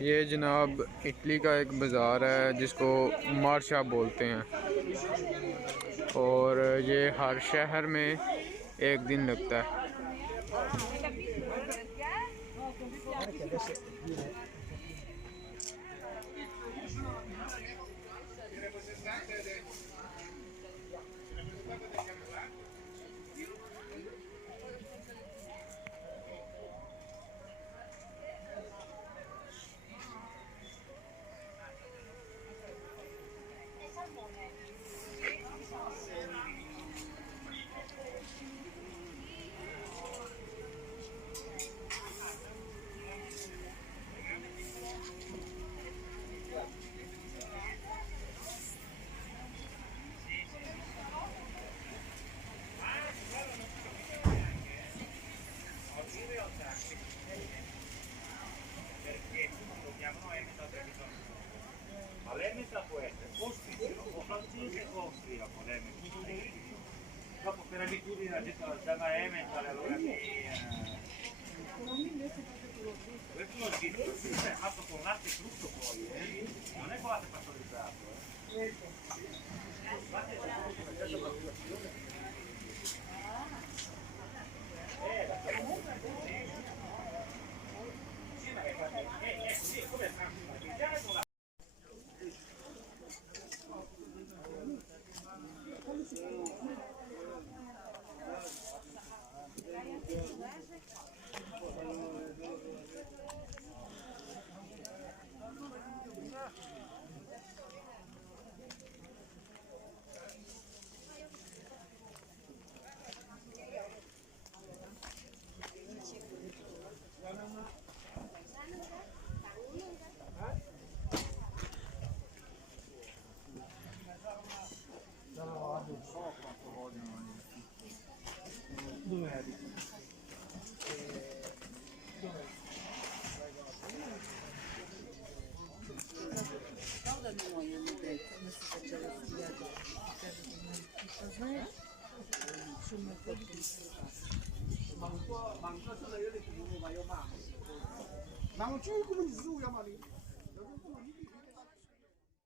ये जनाब इटली का एक बाज़ार है जिसको मार्शा बोलते हैं, और ये हर शहर में एक दिन लगता है। Ma l'emeta può essere o svizzero o francese o austriaco, l'emeta. Dopo per abitudine la gente la chiama emeta, allora questo è lo svizzero, questo è fatto con latte crudo poi, non è con latte pastorizzato. Dov'è? Da noi hanno detto, come si faceva studiare sono un po' di Ma non c'è come giù, Yamani.